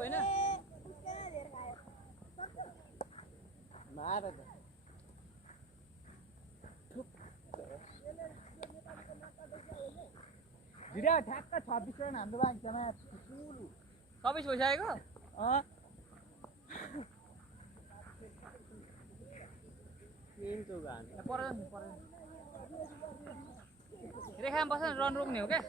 होइन मार भिडियो ठ्याक्क 26 रन हाम्रो बाँकीमा 26 भइसकेको रेखामा बस्छ रन रोक्ने हो क्या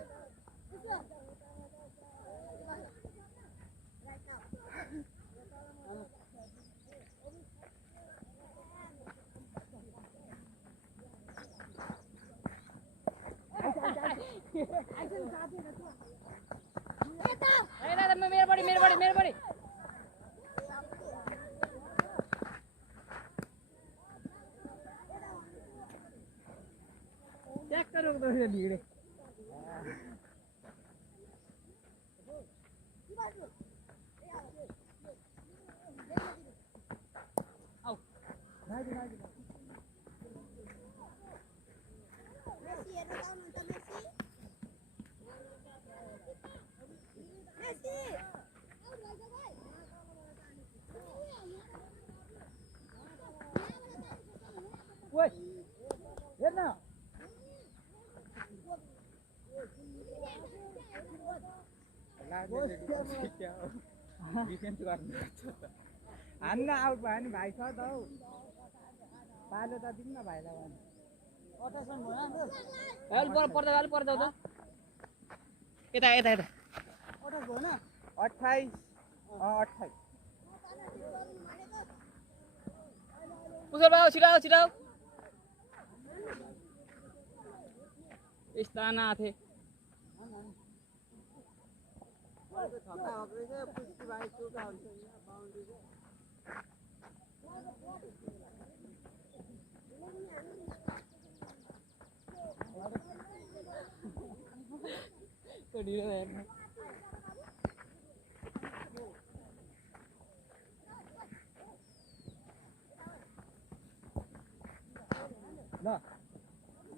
मेरो बडी ट्याक्क रोक्दो भिडे आउ ओइ हेर्न हान्न आउट भयो नि भाइ छ त हौ पालो त दिनु न भाइलाई भने 28 रन भयो पर्दा पर्दा त यता 28 भयो न 28 28 पुसर भाइ छिराउ इस्ताना थे ल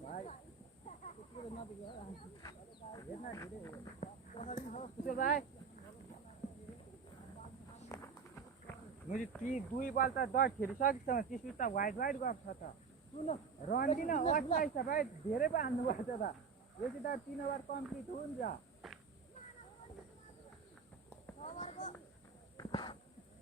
भाइ भाइ मैले ती 2 बल त डट खेलिसकिसक्यो त्यसपछि त वाइड गएको छ त रन दिन 28 छ भाइ धेरै पो हान्नुपर्छ त यो चाहिँ त 3 ओभर कम्प्लिट हुन्छ